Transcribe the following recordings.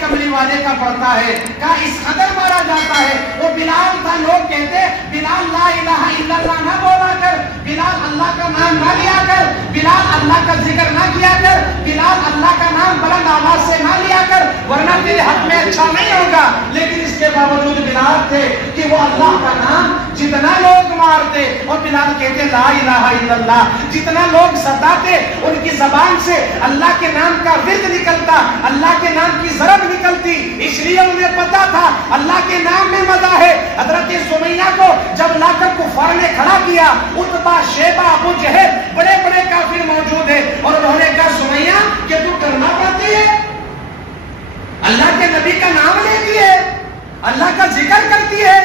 کملی والے کا پڑھتا ہے، کہا اس قدر مارا جاتا ہے۔ وہ بلال تھا، لوگ کہتے بلال لا الہ الا اللہ نہ بولا کر، بلال اللہ کا نام نہ لیا کر، بلال اللہ کا ذکر نہ کیا کر، بلال اللہ کا نام بلند آواز سے نہ لیا کر، ورنہ تیرے حق میں اچھا نہیں ہوگا۔ لیکن اس کے باوجود بلال تھے کہ وہ اللہ کا نام جتنا لوگ مارتے اور بلال کہتے لا الہ الا اللہ، جتنا لوگ ستاتے ان کی زبان سے اللہ کے نام کا ورد نکلتا، اللہ کے نام کی ضرب نکلتی، اس لیے انہیں پتا تھا اللہ کے نام میں مزہ ہے۔ حضرت سمیہ کو جب لا کر کفار نے کھڑا کیا، عتبہ، شیبہ، ابو جہل بڑے بڑے کافر موجود ہیں، اور انہوں نے کہا سمیہ کہ تو کرنا پڑتی ہے، اللہ کے نبی کا نام لیتی ہے، اللہ کا ذکر کرتی ہے؟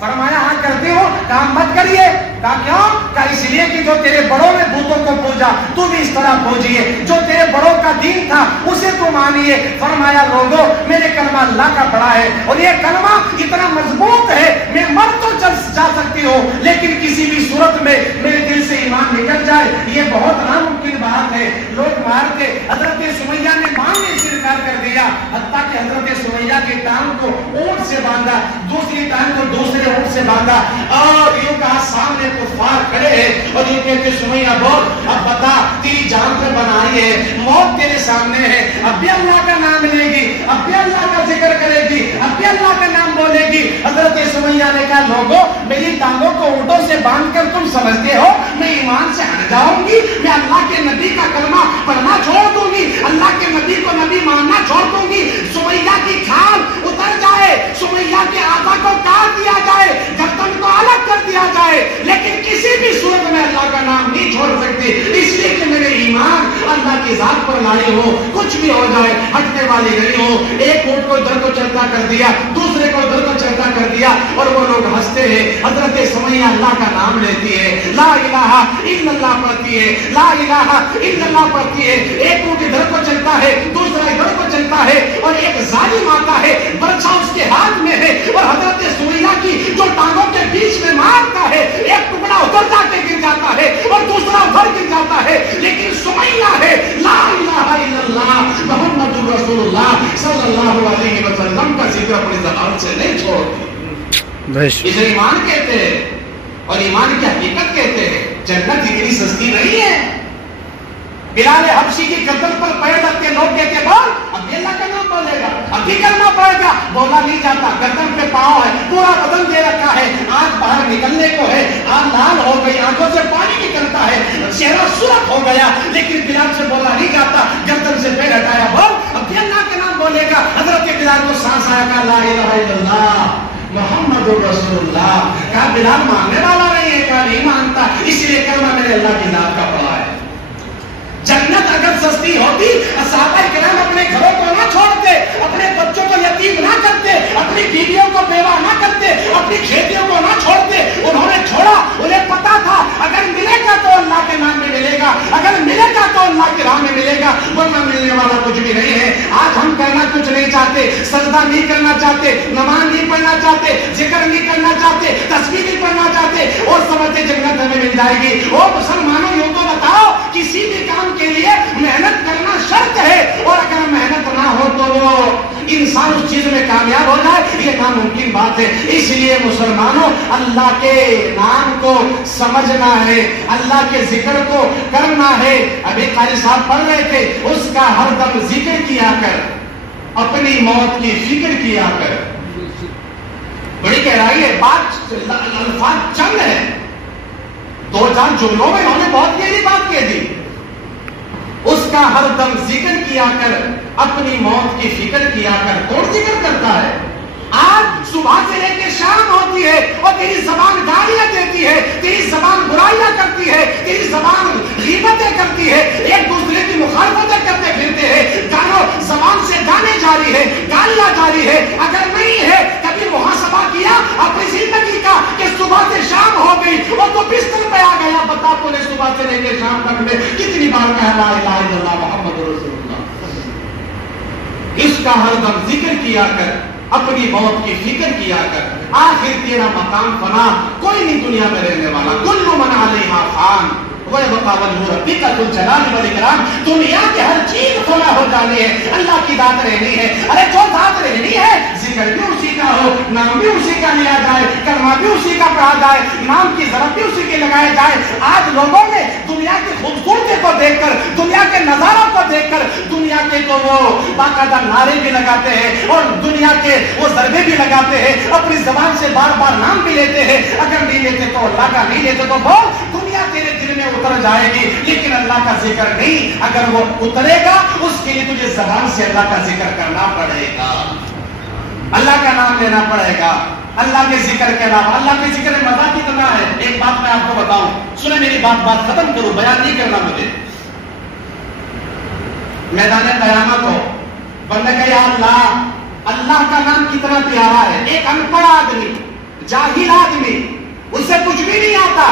فرمایا ہاں کرتے ہو، کام مت کریے۔ کہا کیوں؟ کہا اس لیے کہ جو تیرے بڑوں نے بتوں کو پوجا تو بھی اس طرح پوجیے، جو تیرے بڑوں کا دین تھا اسے تو مانیے۔ فرمایا لوگوں میں نے کلمہ اللہ کا پڑھا ہے اور یہ کلمہ اتنا مضبوط ہے میں مر تو جا سکتی ہوں لیکن کسی بھی صورت میں میرے دل سے ایمان نکل جائے یہ بہت ناممکن بات ہے۔ لوگ مار کے حضرت سمیہ نے ماننے سے انکار کر دیا، حتیٰ کہ حضرت سمیہ کے ٹانگ کو اونٹ سے باندھا، دوسری ٹانگ کو دوسرے اونٹ سے باندھا، اور یوں کہا سامنے کفار کھڑے ہیں اور یہ کہتے سمیہ بول اب بتا تیری جان پہ بنائی ہے، موت تیرے سامنے ہے، اب بھی اللہ کا نام لے گی، اب بھی اللہ کا ذکر کرے گی، اب بھی اللہ کا نام بولے گی۔ حضرت سمیہ نے کہا لوگوں میری ٹانگوں کو اونٹوں سے باندھ کر تم سمجھتے ہو میں ایمان سے ہٹ جاؤں گی؟ میں اللہ کے نبی کا کلمہ پڑھنا چھوڑ دوں گی، اللہ کے نبی کو نبی ماننا چھوڑ دوں گی؟ سمیہ کی کھال اتر جائے، سمیہ کے آدھا کو کاٹ دیا جائے، گردن کو الگ کر دیا جائے، لیکن کسی بھی صورت میں اللہ کا نام نہیں چھوڑ سکتی، اس لیے کہ میرے ایمان اللہ کی ذات پر لائی ہو، کچھ بھی ہو جائے ہٹنے والی نہیں ہو۔ ایک اونٹ کو ادھر کو چلتا کر دیا، دوسرے کو ادھر کو چلتا کر دیا، اور وہ لوگ ہنستے ہیں۔ حضرت سمیہ اللہ کا نام لیتی ہے، لا الہ الا اللہ پڑھتی ہے، لا الہ الا اللہ پڑھتی ہے، ایک اونٹ ادھر کو چلتا ہے، دوسرا ادھر کو چلتا ہے، اور ایک ظالم آتا ہے، برچھا اس کے ہاتھ میں ہے، اور حضرت سمیہ کی جو ٹانگوں کے بیچ میں مارتا ہے، ایک ٹکڑا ادھر جا کے گر جاتا ہے اور دوسرا ادھر گر جاتا ہے، لیکن سمیہ ہے لا الہ الا اللہ محمد رسول اللہ صلی اللہ علیہ وسلم کا ذکر اپنی زبان سے نہیں چھوڑتی۔ اسے ایمان کہتے ہیں اور ایمان کی حقیقت کہتے ہیں۔ جنت اتنی سستی نہیں ہے۔ بلال حبشی کی گردن پر پیر رکھ کے لوگ کہتے بول اب بھی اللہ کا نام بولے گا، اب بھی کرنا پڑے گا، بولا نہیں جاتا، گردن پہ پاؤں ہے، پورا بدن دے رکھا ہے، آنکھ باہر نکلنے کو ہے، آنکھ لال ہو گئی، آنکھوں سے پانی نکلتا ہے، چہرہ سرخ ہو گیا، لیکن بلال سے بولا نہیں جاتا، گردن سے پیر ہٹایا، بول اب بھی اللہ کا نام بولے گا۔ حضرت بلال کو سانس آیا، کہا لا الہ الا اللہ محمد رسول اللہ۔ کہا بلال ماننے والا نہیں ہے؟ کہا نہیں مانتا، اس لیے کلمہ میں نے اللہ کی ذات کا پڑھا ہے۔ جنت اگر سستی ہوتی صحابہ کرام اپنے گھروں کو نہ چھوڑتے، اپنے بچوں کو یتیم نہ کرتے، اپنی بیویوں کو بیوہ نہ کرتے، اپنی کھیتیوں کو نہ چھوڑتے، انہوں نے چھوڑا، انہیں پتا تھا اگر ملے گا تو اللہ کے نام میں ملے گا، اگر ملے گا تو اللہ کی راہ میں ملے گا، ورنہ ملنے والا کچھ بھی نہیں ہے۔ آج ہم کرنا کچھ نہیں چاہتے، سجدہ نہیں کرنا چاہتے، نماز نہیں پڑھنا چاہتے، ذکر نہیں کرنا چاہتے، تسبیح نہیں پڑھنا چاہتے، اور سمجھتے جنت ہمیں مل جائے گی۔ او مسلمانوں یوں تو بتاؤ کسی بھی کام کے لیے محنت کرنا شرط ہے، اور اگر محنت نہ ہو تو وہ انسان اس چیز میں کامیاب ہو جائے یہ ناممکن بات ہے۔ اس لیے مسلمانوں اللہ کے نام کو سمجھنا ہے، اللہ کے ذکر کو کرنا ہے۔ ابھی قاری صاحب پڑھ رہے تھے، اس کا ہر دم ذکر کیا کر، اپنی موت کی فکر کیا کر۔ بڑی گہرائی ہے بات، الفاظ چند ہے، دو چار جملوں میں انہوں نے بہت گہری بات کہہ دی۔ اس کا ہر دم ذکر کیا کر، اپنی موت کی فکر کیا کر۔ کون ذکر کرتا ہے؟ آج صبح سے لے کے شام ہوتی ہے اور تیری زبان گالیاں دیتی ہے، تیری زبان برائیاں کرتی ہے، تیری زبان غیبتیں کرتی ہے، ایک دوسرے کی مخالفتیں کرتے پھرتے ہیں، گانوں زبان سے گانے جاری ہے، گالیاں جاری ہے۔ اگر نہیں ہے کبھی محاسبہ کیا اپنی زندگی کا کہ صبح سے شام ہو گئی اور تو بستر پہ آ گیا، بتا تو نے صبح سے لے کے شام تک میں کتنی بار کہا لا الہ الا اللہ محمد رسول اللہ۔ اس کا ہر دم ذکر کیا کر، اپنی موت کی فکر کیا کر۔ آخر تیرا مقام فنا، کوئی نہیں دنیا میں رہنے والا، کل من علیہا فان۔ وَيَبْقَى وَجْهُ رَبِّكَ ذُو الْجَلَالِ وَالْإِكْرَامِ. دنیا کی ہر چیز فنا ہو جانی ہے, اللہ کی ذات رہنی ہے. ارے جو ذات رہنی ہے, ذکر بھی اسی کا ہو, نام بھی اسی کا لیا جائے, کلمہ بھی اسی کا پڑھا جائے, نام کی ضرب بھی اسی کی لگائے جائے. آج لوگوں نے دنیا کی خوبصورتی کو دیکھ کر, دنیا کے نظاروں کو دیکھ کر, دنیا کے تو وہ باقاعدہ نعرے بھی لگاتے ہیں اور دنیا کے وہ ضربے بھی لگاتے ہیں, اپنی زبان سے بار بار نام بھی لیتے ہیں. اگر نہیں لیتے تو اللہ کا, نہیں لیتے تو بول. دنیا تیرے دل میں اتر جائے گی, لیکن اللہ کا ذکر نہیں. اگر وہ اترے گا, اس کے لیے تجھے زبان سے اللہ کا ذکر کرنا پڑے گا, اللہ کا نام لینا پڑے گا. اللہ کے ذکر کے علاوہ, اللہ کے ذکر میں مزہ کتنا ہے. ایک بات میں آپ کو بتاؤں, سنیں میری بات ختم کروں, بیان نہیں کرنا مجھے. میدان قیامت ہو, بندہ کہ یا اللہ, اللہ کا نام کتنا پیارا ہے. ایک ان پڑھ آدمی, جاہل آدمی, اسے کچھ بھی نہیں آتا,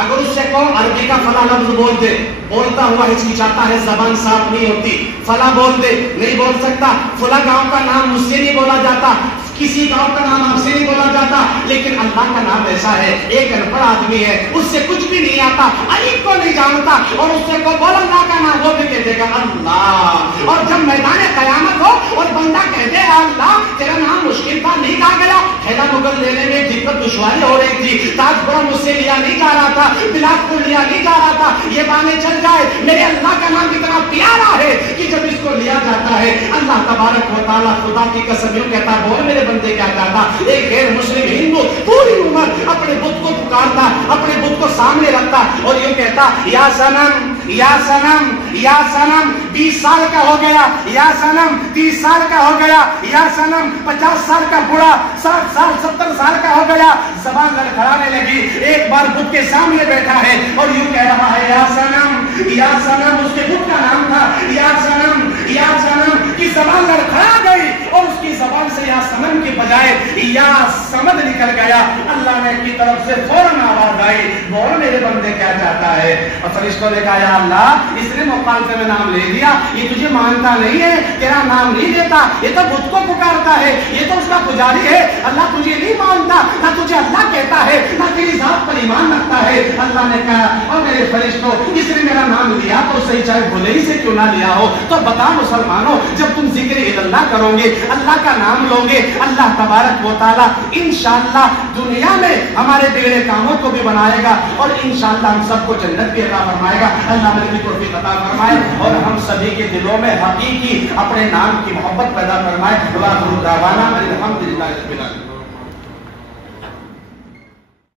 اگر اس سے کہو عربی کا فلاں لفظ بول دے, بولتا ہوا ہچکچاتا ہے, زبان صاف نہیں ہوتی, فلاں بول دے, نہیں بول سکتا. فلاں گاؤں کا نام مجھ سے نہیں بولا جاتا, کسی گاؤں کا نام آپ سے نہیں بولا جاتا. لیکن اللہ کا نام ایسا ہے, ایک ان پڑھ آدمی ہے, اس سے کچھ بھی نہیں آتا, الف کو نہیں جانتا, اور اس سے کو بول اللہ کا نام, وہ بھی کہہ دے گا اللہ. اور جب میدان قیامت ہو اور بندہ کہہ دے اللہ تیرا نام مشکل تھا, نہیں کہا گیا, حیدر مغل لینے میں دقت دشواری ہو رہی تھی, تاج پورا مجھ سے لیا نہیں جا رہا تھا, بلاس پور لیا نہیں جا رہا تھا, یہ بانے چل جائے. میرے اللہ کا نام اتنا پیارا ہے کہ جب اس کو لیا جاتا ہے, اللہ تبارک و تعالیٰ خدا کی قسم یوں کہتا, بول میرے بندے کیا چاہتا. ایک غیر مسلم ہندو پوری عمر اپنے بت کو پکارتا, اپنے بت کو سامنے رکھتا اور یوں کہتا یا سنم, یا سنم, یا سنم. 20 سال کا ہو گیا, یا سنم 30 سال کا ہو گیا, یا سنم 50 سال کا بوڑھا, 60 سال 70 سال کا ہو گیا, زبان لڑکھڑانے لگی. ایک بار بت کے سامنے بیٹھا ہے اور یوں کہہ رہا ہے یا سنم, یا سنم. اس کے بت کا نام تھا یا سنم, یا سنم کی زبان لڑکھڑا گئی اور اس کی زبان سے یا سنم کے بجائے یا سمد نکل گیا. اللہ نے کی طرف سے فوراً آواز آئی, بول میرے بندے کیا چاہتا ہے. اور فرشتوں نے کہا یا اللہ اس نے مخالفے میں نام لے لیا, یہ تجھے مانتا نہیں ہے, تیرا نام نہیں دیتا, یہ تو بت کو پکارتا ہے, یہ تو اس کا پجاری ہے, اللہ تجھے نہیں مانتا, نہ تجھے اللہ کہتا ہے, نہ تیری ذات پر ایمان رکھتا ہے. اللہ نے کہا اور میرے فرشتوں اس نے میرا نام لیا تو صحیح, چاہے بھلے ہی سے کیوں نہ لیا ہو. تو بتا مسلمانوں, جب تم ذکر اللہ کرو گے, اللہ کا نام لو گے, اللہ تبارک و تعالیٰ انشاءاللہ دنیا میں ہمارے بگڑے کاموں کو بھی بنائے گا اور انشاءاللہ ہم سب کو جنت بھی عطا فرمائے گا. اللہ میری توفیق عطا فرمائے اور ہم سبھی کے دلوں میں حقیقی اپنے نام کی محبت پیدا فرمائے. الحمدللہ رب العالمین.